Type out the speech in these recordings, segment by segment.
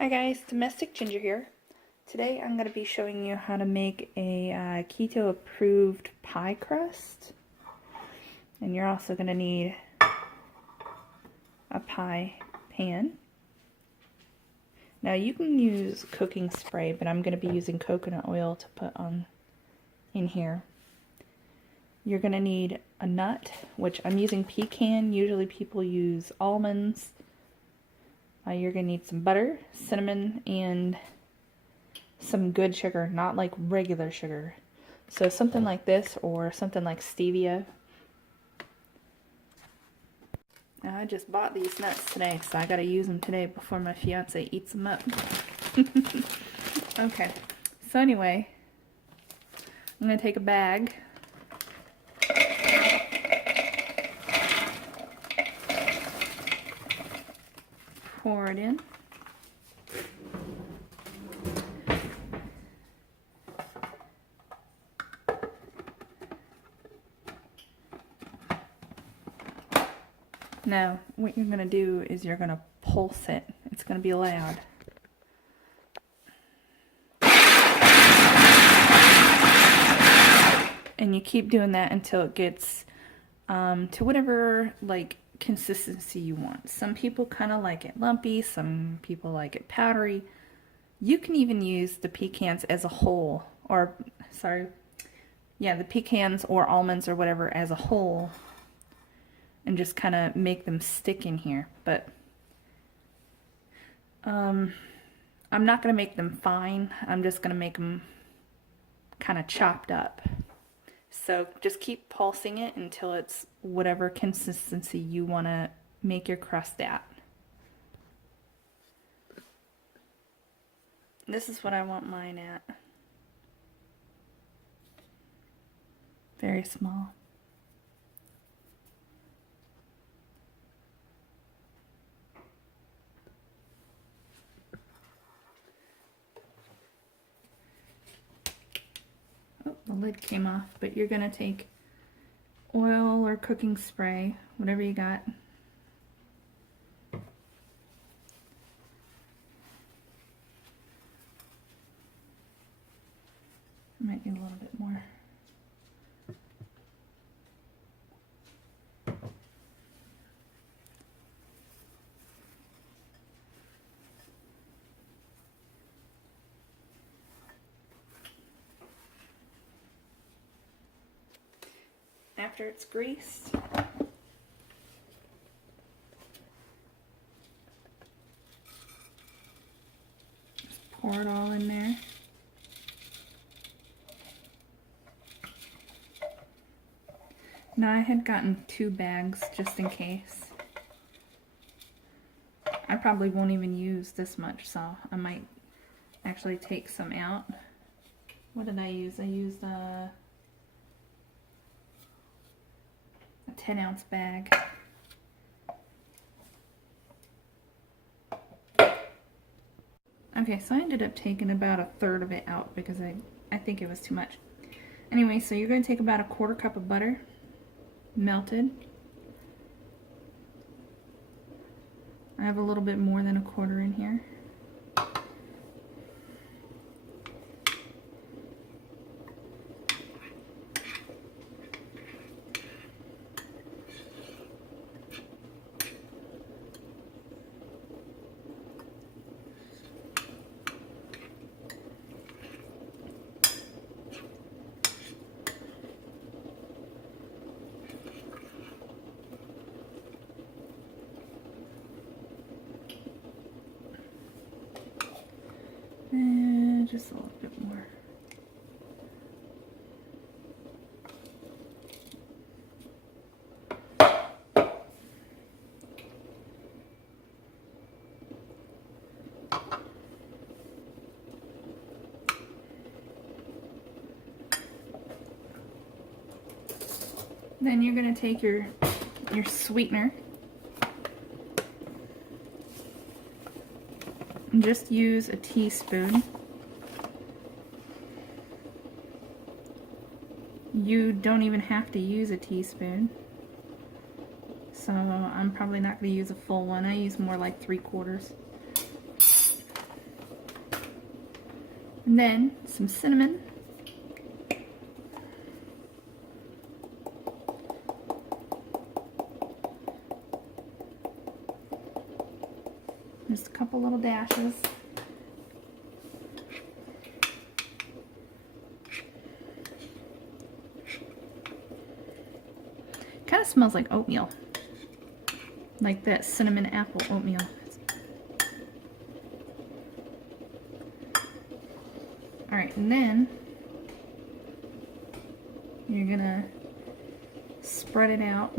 Hi guys, Domestic Ginger here. Today I'm going to be showing you how to make a keto approved pie crust. And you're also going to need a pie pan. Now you can use cooking spray, but I'm going to be using coconut oil to put on in here. You're going to need a nut, which I'm using pecan. Usually people use almonds. You're going to need some butter, cinnamon, and some good sugar, not like regular sugar. So something like this or something like Stevia. Now I just bought these nuts today, so I got to use them today before my fiance eats them up. Okay, so anyway, I'm going to take a bag. Pour it in. Now, what you're going to do is you're going to pulse it. It's going to be loud. And you keep doing that until it gets to whatever, like, consistency you want. Some people kind of like it lumpy, some people like it powdery. You can even use the pecans as a whole, or the pecans or almonds or whatever as a whole, and just kind of make them stick in here. But I'm not going to make them fine. I'm just going to make them kind of chopped up. So just keep pulsing it until it's whatever consistency you want to make your crust at. This is what I want mine at. Very small. The lid came off, but you're going to take oil or cooking spray, whatever you got. I might need a little bit more. After it's greased, just pour it all in there. Now I had gotten 2 bags just in case. I probably won't even use this much, so I might actually take some out. What did I use? I used a 10-ounce bag. Okay, so I ended up taking about 1/3 of it out because I think it was too much. Anyway, so you're going to take about 1/4 cup of butter, melted. I have a little bit more than 1/4 in here. And just a little bit more. Then you're going to take your sweetener and just use a teaspoon. You don't even have to use a teaspoon. So I'm probably not going to use a full one. I use more like 3/4. And then some cinnamon. Just a couple little dashes. Kind of smells like oatmeal. Like that cinnamon apple oatmeal. Alright, and then you're gonna spread it out.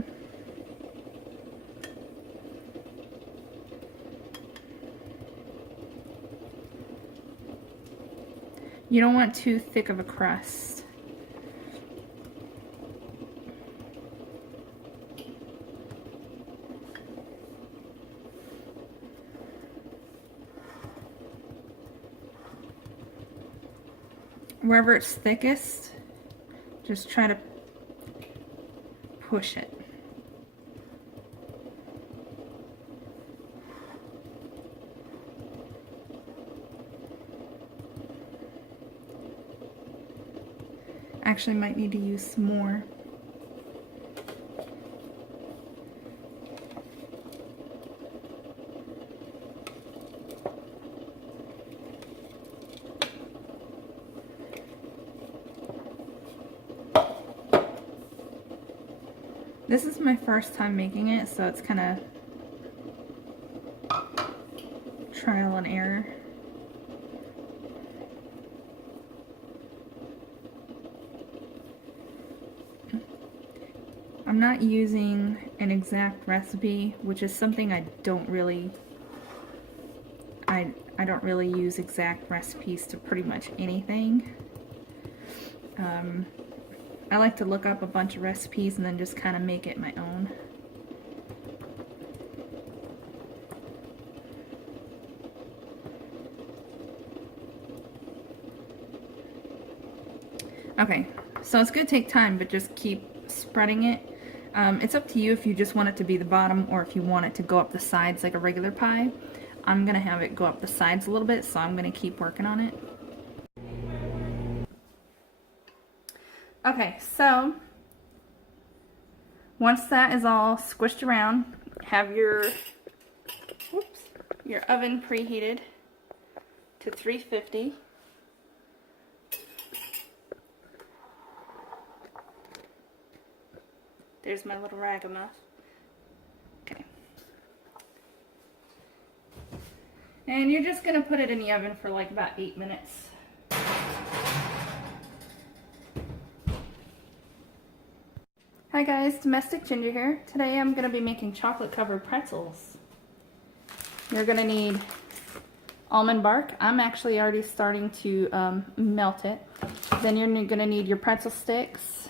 You don't want too thick of a crust. Wherever it's thickest, just try to push it. Actually might need to use some more. This is my first time making it, so it's kind of trial and error. I'm not using an exact recipe, which is something I don't really use exact recipes to pretty much anything. I like to look up a bunch of recipes and then just kind of make it my own. Okay, so it's going to take time, but just keep spreading it. It's up to you if you just want it to be the bottom or if you want it to go up the sides like a regular pie. I'm going to have it go up the sides a little bit, so I'm going to keep working on it. Okay, so once that is all squished around, have your oven preheated to 350. There's my little ragamuff. Okay. And you're just going to put it in the oven for like about 8 minutes. Hi guys, Domestic Ginger here. Today I'm going to be making chocolate covered pretzels. You're going to need almond bark. I'm actually already starting to melt it. Then you're going to need your pretzel sticks,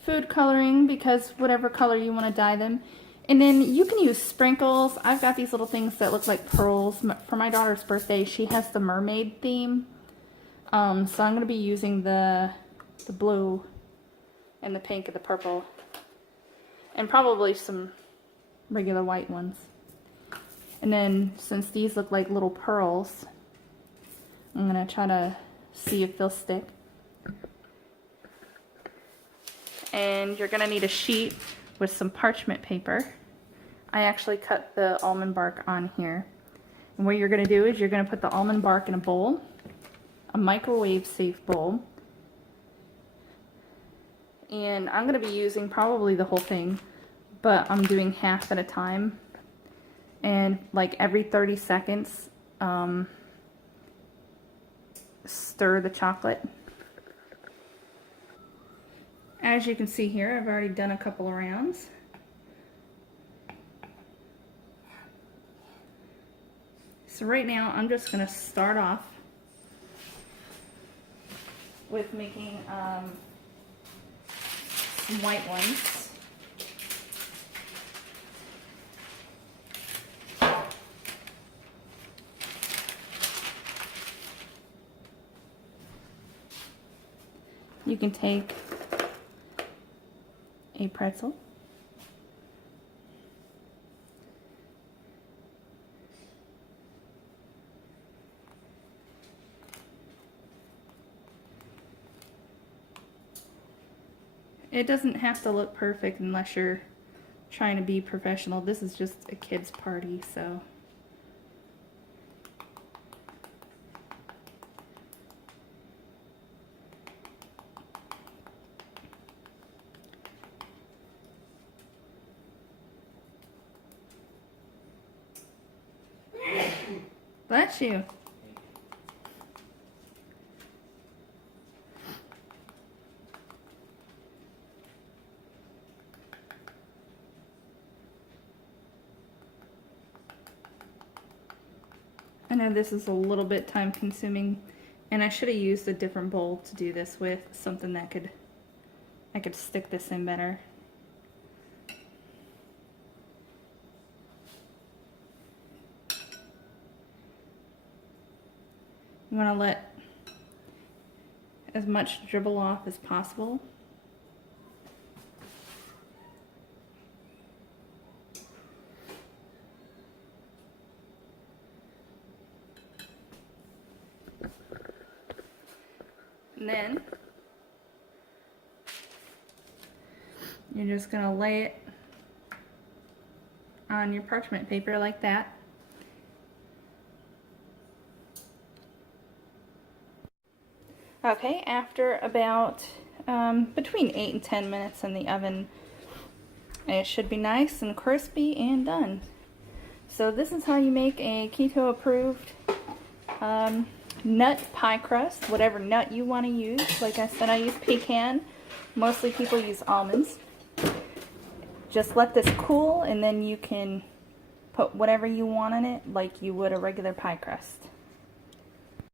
food coloring, because whatever color you want to dye them. And then you can use sprinkles. I've got these little things that look like pearls. For my daughter's birthday, she has the mermaid theme. So I'm going to be using the blue and the pink and the purple. And probably some regular white ones. And then since these look like little pearls, I'm going to try to see if they'll stick. And you're going to need a sheet with some parchment paper. I actually cut the almond bark on here. And what you're going to do is you're going to put the almond bark in a bowl, a microwave safe bowl. And I'm going to be using probably the whole thing, but I'm doing half at a time. And like every 30 seconds, stir the chocolate. As you can see here, I've already done a couple of rounds. So right now, I'm just going to start off with making some white ones. You can take a pretzel, It doesn't have to look perfect unless you're trying to be professional. This is just a kid's party, so. Bless you. I know this is a little bit time consuming, and I should have used a different bowl to do this with, something that I could stick this in better. You want to let as much dribble off as possible. And then you're just going to lay it on your parchment paper like that. Okay, after about between 8 and 10 minutes in the oven, it should be nice and crispy and done. So this is how you make a keto approved nut pie crust, whatever nut you want to use. Like I said, I use pecan. Mostly people use almonds. Just let this cool and then you can put whatever you want in it like you would a regular pie crust.